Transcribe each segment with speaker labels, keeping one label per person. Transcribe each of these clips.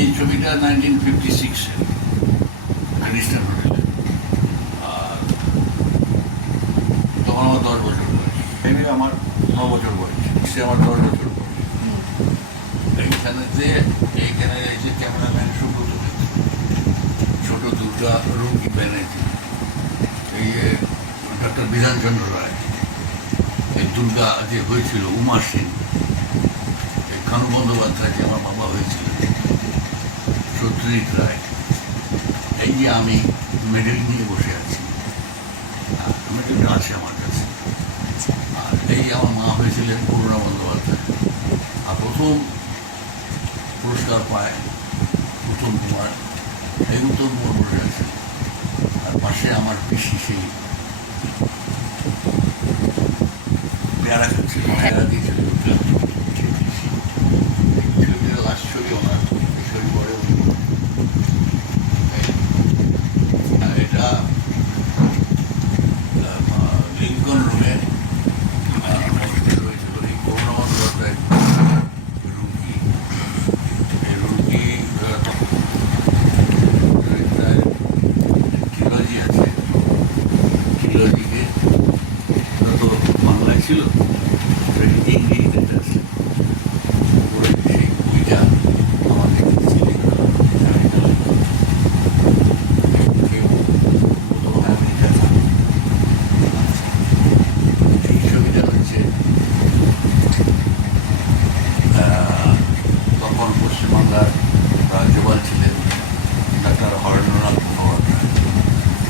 Speaker 1: এই ছবিটা nineteen fifty সিক্সে আনিস্টান হোটেলে আর তখন আমার দশ বছর বয়স। এমনি আমার ন বছর বয়স। সে আমার দশ বছর বয়স। এইখানেতে এইখানে এসে ক্যামেরাম্যান সুব্রত ছোট দুর্গা রুগী ব্যানার্জি এই ডক্টর বিধানচন্দ্র রায়। এই দুর্গা যে হয়েছিল উমা সেন। এই কানু বন্দ্যোপাধ্যায় যে আমার বাবা হয়েছিল। সত্যজিৎ রায় এই যে আমি মেডেল নিয়ে বসে আছি। মেডেলটা আছে আমার কাছে। আর এই আমার মা হয়েছিলেন করুণা বন্দ্যোপাধ্যায়। আর প্রথম পুরস্কার পায় উত্তম কুমার। এই উত্তম কুমার বসে আছে। আর পাশে আমার পিসি সেই পেয়ারা খাচ্ছে পেয়ারা দিয়েছিল ছবিটা লাস্ট ছবি ওনার এই ছবি পরে উনি আর এটা আহ, লিঙ্কন রুমে রয়েছিল এই করুণা বন্দ্যোপাধ্যায় রুগী এই রুগী ট্রিলজি আছে ট্রিলজিকে ওটা তো বাংলায় ছিল সেটা ইংরেজিতে আছে পরে সেই বইটা আমাকে দিয়েছিলেন কেউ কোথাও আমেরিকা থাকে। এই ছবিটা হচ্ছে আহ, তখন পশ্চিমবাংলার রাজ্যপাল ছিলেন ডাক্তার হরেন্দ্রনাথ মুখোপাধ্যায়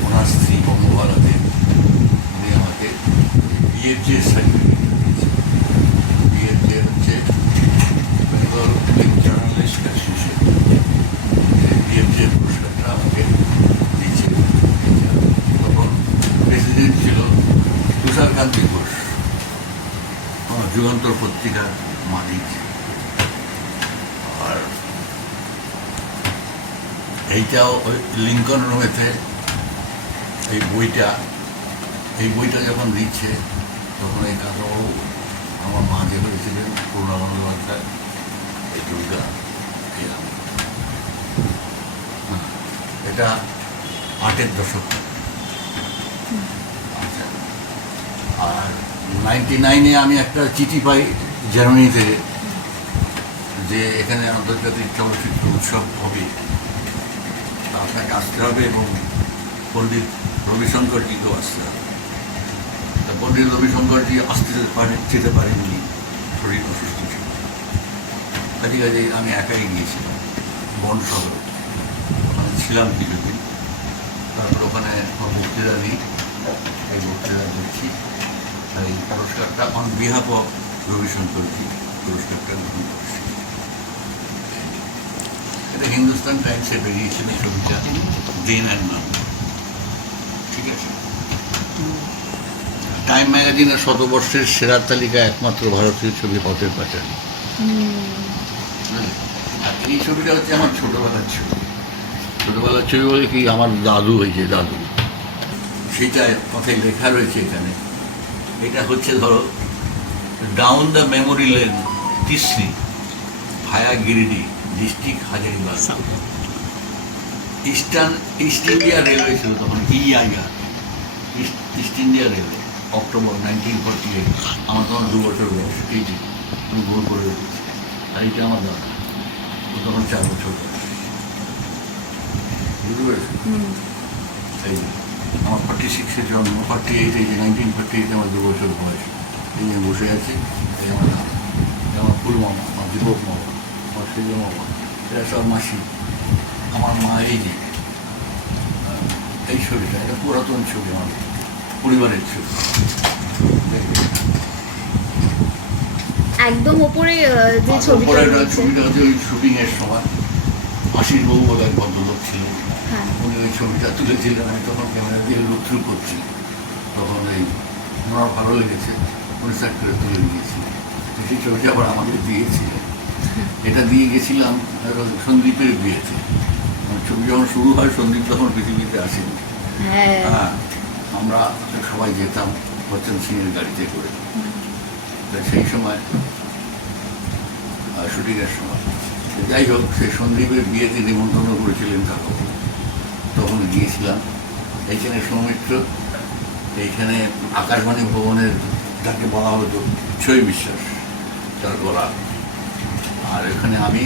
Speaker 1: ওনার স্ত্রী বঙ্গমালা দেব উনি আমাকে বিয়ের যে সার্টিফিকেট দিয়েছেন বিয়ের যে হচ্ছে বেঙ্গল ফিল্ম জার্নালিস্ট অ্যাসোসিয়েশন বিয়ের যে পুরস্কারটা আমাকে দিয়েছে তখন প্রেসিডেন্ট ছিল তুষারকান্তি ঘোষ আমার যুগান্তর পত্রিকার মালিক। আর এইটাও ওই লিঙ্কন রুমেতে এই বইটা এই বইটা যখন দিচ্ছে তখন এই কাকাবাবু আমার মা যে হয়েছিলেন করুণা বন্দ্যোপাধ্যায় এই দুর্গা হ্যাঁ, এটা আটের দশক। আচ্ছা। আর নাইনটি নাইনে আমি একটা চিঠি পাই জার্মানি থেকে যে এখানে আন্তর্জাতিক চলচ্চিত্র উৎসব হবে, আপনাকে আসতে হবে এবং পণ্ডিত রবিশঙ্করজিকেও আসতে হবে। পণ্ডিত রবিশঙ্করজি আসতে পারে, যেতে পারেননি, শরীর অসুস্থ ছিল। কাজে কাজে আমি একাই গিয়েছিলাম বন শহরে ওখানে ছিলাম কিছুদিন। তারপর ওখানে আমার বক্তৃতা দিই এই বক্তৃতা দিচ্ছি এই পুরস্কারটা অন বিহাফ অফ রবিশঙ্করজি পুরস্কারটা গ্রহণ করছি। এটা হিন্দুস্তান টাইমসে বেরিয়েছিল ছবিটা দিন অ্যান্ড মান ঠিক আছে? টাইম ম্যাগাজিনের শতবর্ষের সেরা তালিকা একমাত্র ভারতীয় ছবি পাঁচালী। আর এই ছবিটা হচ্ছে আমার ছোটবেলার ছবি। ছোটবেলার ছবি বলে কি আমার দাদু হয়েছে দাদু। সেটা কথায় লেখা রয়েছে এখানে? এটা হচ্ছে ধরো down the memory lane Tisri via Giridih district Hazaribagh eastern east India railway ছিল তখন EIR east east India railway October nineteen forty eight আমার তখন দু বছর বয়স এই যে আমি ভুল করে রেখেছি। আর এটা আমার দাদা। ও তখন চার বছর বয়স। বুঝতে পেরেছি এই আমার ফর্টি সিক্সে জন্ম ফর্টি এইট এই যে নাইনটিন ফর্টি এইটে আমার দু বছর বয়স। এই যে বসে আছে এই আমার দাদা আমার ফুল মামা আমার দীপক মামা আমার সেজ মামা। এরা সব মাসি। আমার মা এই যে এই ছবিটা এটা পুরাতন ছবি আমার পরিবারের ছবি।
Speaker 2: একদম ওপরে যে ছবিটা
Speaker 1: হচ্ছে ওই শুটিংয়ের সময়। আশিস বাবু বলে এক ভদ্রলোক ছিলেন
Speaker 2: হ্যাঁ।
Speaker 1: উনি ওই ছবিটা তুলেছিলেন। আমি তখন ক্যামেরা দিয়ে লুক থ্রু করছি। তখন এই ওনার ভালো লেগেছে। স্যার করে তুলে নিয়েছিলেন সেই ছবিটা আবার আমাকে দিয়েছিলেন এটা দিয়ে গেছিলাম সন্দীপের বিয়েতে। মানে ছবি যখন শুরু হয় সন্দীপ তখন পৃথিবীতে আসেনি।
Speaker 2: হ্যাঁ।
Speaker 1: হ্যাঁ আমরা সবাই যেতাম বচ্চন সিংয়ের গাড়িতে করে। সেই সময় শুটিংয়ের সময়। যাই হোক সেই সন্দীপের বিয়েতে নিমন্ত্রণ করেছিলেন কাকা। তখন গিয়েছিলাম। এইখানে সৌমিত্র এইখানে আকাশবাণী ভবনের যাকে বলা হতো ছয় বিশ্বাস তার গলা। আর এখানে আমি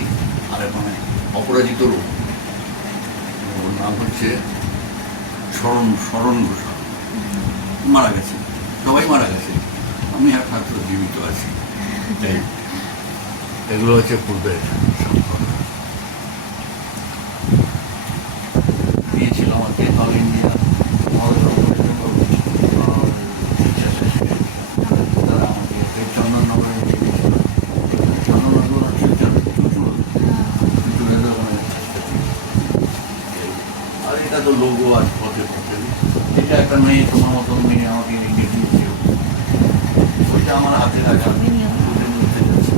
Speaker 1: আর এখানে অপরাজিত লোক ওর নাম হচ্ছে স্মরণ স্মরণ ঘোষাল। মারা গেছে। সবাই মারা গেছে। আমি একমাত্র জীবিত আছি। এগুলো হচ্ছে পূর্বের সম্পর্ক দিয়েছিল আমাকে অল ইন্ডিয়া অল তারা আমাকে এই চন্দননগরে নিয়ে গেছিল চন্দননগর হচ্ছে চুচুড় চুচুড়ে ওখানে আর এটা তো লোগো আজ পথে পথে এটা একটা মেয়ে তোমার মতন মেয়ে আমাকে নিয়ে দিয়েছিল ওইটা আমার হাতে রাখা। আছে।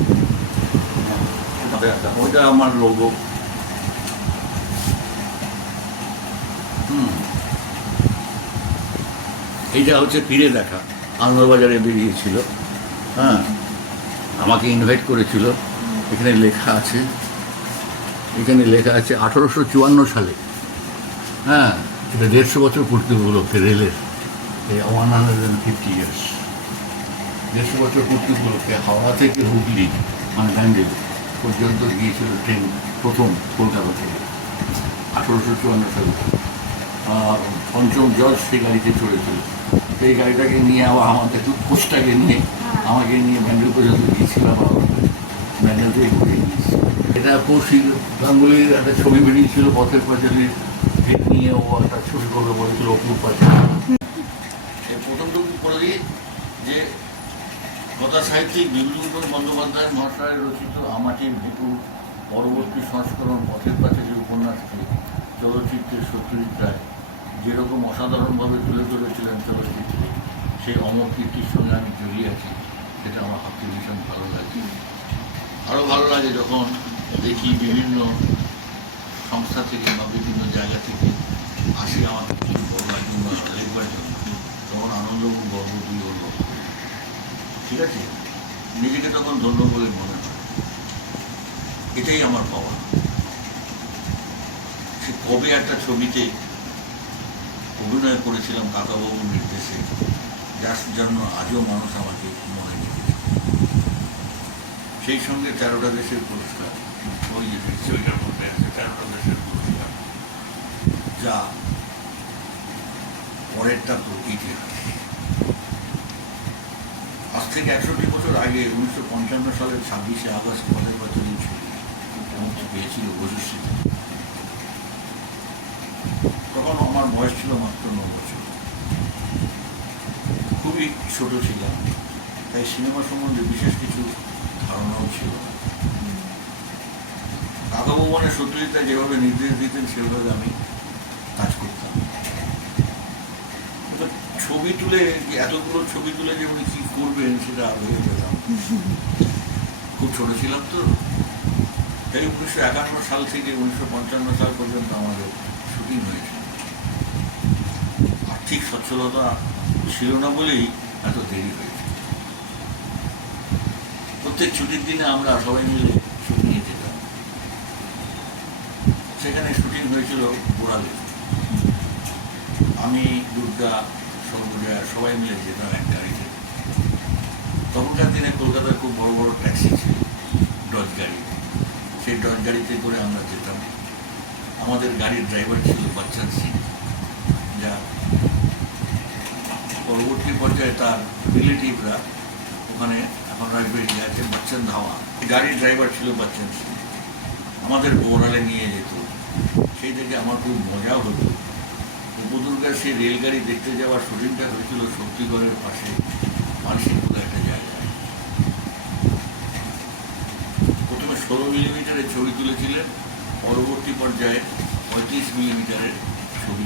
Speaker 1: হাতে ওইটা আমার লোগো হুম। এইটা হচ্ছে ফিরে দেখা আনন্দবাজারে বেরিয়েছিল। হ্যাঁ। আমাকে ইনভাইট করেছিল। এখানে লেখা আছে। এখানে লেখা আছে আঠারোশো চুয়ান্ন সালে। হ্যাঁ। এটা দেড়শো বছর পূর্তি উপলক্ষে রেলের। এই one hundred and fifty years দেড়শো বছর পূর্তি হাওড়া থেকে হুগলি মানে ব্যান্ডেল পর্যন্ত গিয়েছিল ট্রেন প্রথম কলকাতা থেকে। আঠারোশো চুয়ান্ন সালে। পঞ্চম জজ সেই গাড়িতে চড়েছিল। সেই গাড়িটাকে নিয়ে আবার আমাদের কোচটাকে নিয়ে আমাকে নিয়ে ব্যান্ডেল পর্যন্ত গিয়েছিলাম আবার। ব্যান্ডেল থেকে ঘুরে গিয়েছি এটা কৌশিক গাঙ্গুলির একটা ছবি বেরিয়েছিল পথের পাঁচালির ভিত নিয়ে ও একটা ছবি করবে বলেছিল অপুর পাঁচালি। সে প্রথমটুকু বলি যে কথা সাহিত্যিক বিভূতিভূষণ বন্দ্যোপাধ্যায় মহাশয় রচিত আমাটির ভিটু পরবর্তী সংস্করণ পথের পাশে যে উপন্যাসটি চলচ্চিত্রের সত্যজিৎ রায় যেরকম অসাধারণভাবে তুলে ধরেছিলেন চলচ্চিত্রে সেই অমর কীর্তির সঙ্গে আমি জড়িয়ে আছি সেটা আমার ভাবতে ভীষণ ভালো লাগে আরও ভালো লাগে যখন দেখি বিভিন্ন সংস্থা থেকে বা বিভিন্ন জায়গা থেকে আসে আমাকে কিছু বলবার কিংবা লেখবার জন্য তখন আনন্দ গর্ব দুই অনুভব। ঠিক আছে? নিজেকে তখন ধন্য বলে মনে হয়। এটাই আমার পাওয়া। সে কবে একটা ছবিতে অভিনয় করেছিলাম কাকাবাবুর নির্দেশে, যার জন্য আজও মানুষ আমাকে মনে রেখেছে সেই সঙ্গে তেরোটা দেশের পুরস্কার, ওই যে ছবিটার মধ্যে আছে, তেরোটা দেশের পুরস্কার, যা পরেরটা তো ইতিহাস থেকে একষট্টি বছর আগে উনিশশো পঞ্চান্ন সালের ছাব্বিশে আগস্ট পরের বছরই মুক্তি পেয়েছিল ওজস্বী তখন আমার বয়স ছিল মাত্র ন বছর। খুবই ছোট ছিলাম তাই সিনেমা সম্বন্ধে বিশেষ কিছু ধারণাও ছিল না। কাকা ভবনের সত্যজিতা যেভাবে নির্দেশ দিতেন সেভাবে আমি ছবি তুলে, এতগুলো ছবি তুলে যে উনি কি করবেন সেটা ভেবে পেলাম খুব ছোট ছিলাম তো। তাই উনিশশো একান্ন সাল থেকে উনিশশো পঞ্চান্ন সাল পর্যন্ত আমাদের শুটিং হয়েছে। আর্থিক সচ্ছলতা ছিল না বলেই এত দেরি হয়েছে। প্রত্যেক ছুটির দিনে আমরা সবাই মিলে শুটিংয়ে যেতাম। সেখানে শুটিং হয়েছিল বোড়ালে। আমি, দুর্গা সবাই মিলে যেতাম এক গাড়িতে। তখনকার দিনে কলকাতায় খুব বড় বড় ট্যাক্সি ছিল ডজ গাড়ি সেই ডজ গাড়িতে করে আমরা যেতাম। আমাদের গাড়ির ড্রাইভার ছিল বাচ্চান সিং, যা পরবর্তী পর্যায়ে তার রিলেটিভরা ওখানে এখন রাজবাড়ি আছে, বাচ্চান ধাওয়া। গাড়ির ড্রাইভার ছিল বাচ্চান সিং। আমাদের বোরালে নিয়ে যেত। সেই থেকে আমার খুব মজাও হতো। উপদুর্গার সেই রেলগাড়ি দেখতে যাওয়ার শুটিংটা হয়েছিল শক্তিগড়ের পাশে। মানসিক বলে একটা জায়গায়। প্রথমে ষোলো মিলিমিটারের ছবি তুলেছিলেন, পরবর্তী পর্যায়ে পঁয়ত্রিশ মিলিমিটারের ছবি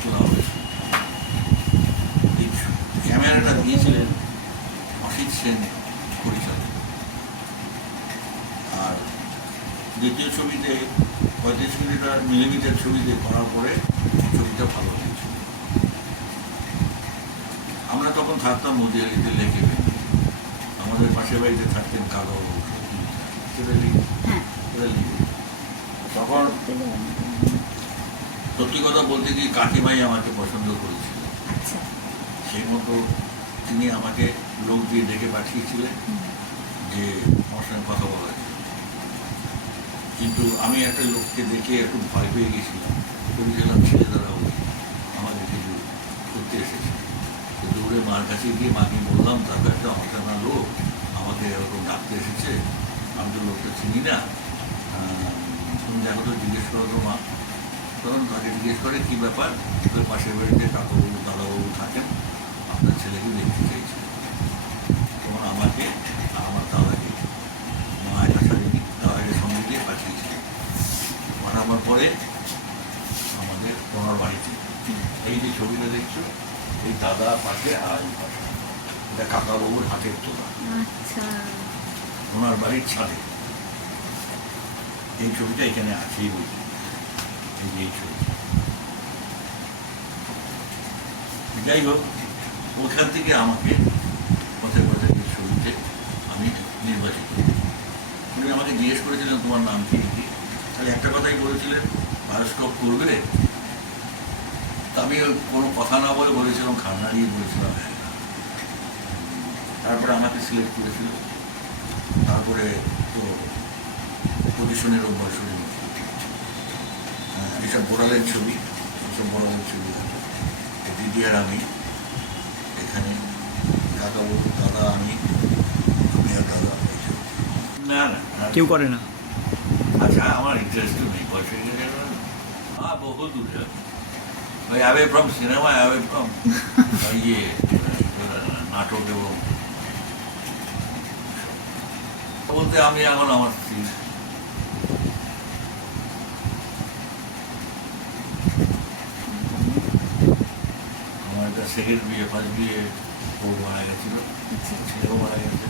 Speaker 1: তোলা হয়েছে। এই ক্যামেরাটা দিয়েছিলেন অসিত সেন পরিচালক। আর দ্বিতীয় ছবিতে পঁয়ত্রিশ মিলিমিটার মিলিমিটার ছবিতে করার পরে ছবিটা ভালো হয়েছিল আমরা তখন থাকতাম নদীয়ারিতে লেকে। আমাদের পাশের বাড়িতে থাকতেন কালো সেটা লিখ।
Speaker 2: হ্যাঁ।
Speaker 1: সেটা লিখ।
Speaker 2: বলে
Speaker 1: সত্যি কথা বলতে কি কাকিমাই আমাকে পছন্দ করেছিল।
Speaker 2: আচ্ছা।
Speaker 1: সেই মতো তিনি আমাকে লোক দিয়ে ডেকে পাঠিয়েছিলেন যে আমার সঙ্গে। কিন্তু আমি একটা লোককে দেখে একটু ভয় পেয়ে গেছিলাম। ভেবেছিলাম ছেলে দ্বারা আমাকে কিছু করতে এসেছে। দৌড়ে মার কাছে গিয়ে মাকে বললাম তারপর একটা অসানা লোক আমাকে এরকম ডাকতে এসেছে। আমি তো লোকটা চিনি না। তুমি দেখো তো, জিজ্ঞেস করো তো মা। তখন তাকে জিজ্ঞেস করে, কী ব্যাপার? তোর পাশের বাড়িতে কাকাবাবু, দাদাবাবু থাকেন আপনার ছেলেকে দেখতে চাইছে তখন আমাকে আর আমার দাদাকে মা এটা শারীরিক দাদাকে সঙ্গে দিয়ে পাঠিয়েছিল পাঠাবার পরে আমাদের ওনার বাড়িতে এই যে ছবিটা দেখছ এই দাদা পাশে আর এটা কাকাবাবুর হাতের তোলা
Speaker 2: আচ্ছা।
Speaker 1: ওনার বাড়ির ছাদে। এই ছবিটা এখানে আছেই বলছি এই যে এই ছবি। যাই হোক ওখান থেকে আমাকে পথে পথে এই ছবিতে আমি নির্বাচিত। উনি আমাকে জিজ্ঞেস করেছিলেন তোমার নাম কি? তাহলে একটা কথাই বলেছিলেন বায়োস্কোপ করবে আমি কোনো কথা না বলে বলেছিলাম খান্না নাড়িয়ে বলেছিলাম। তারপরে আমাকে সিলেক্ট করেছিল। তারপরে তো পজিশনের গেছে। হ্যাঁ, এইসব বোড়ালের ছবি এইসব বোড়ালের ছবি দিদি আর আমি এখানে। দাদা দাদা আমি আমি আর দাদা না না
Speaker 3: কেউ করে না।
Speaker 1: আচ্ছা আমার ইন্টারেস্ট নেই হয়ে। হ্যাঁ বহু দূর যাবে ওই away from cinema away from ইয়ে নাটক এবং বলতে আমি এখন আমার স্ত্রী আমার একটা সেকেন্ড বিয়ে ফার্স্ট বিয়ে বউ মারা গেছিল ছেলেও মারা গেছে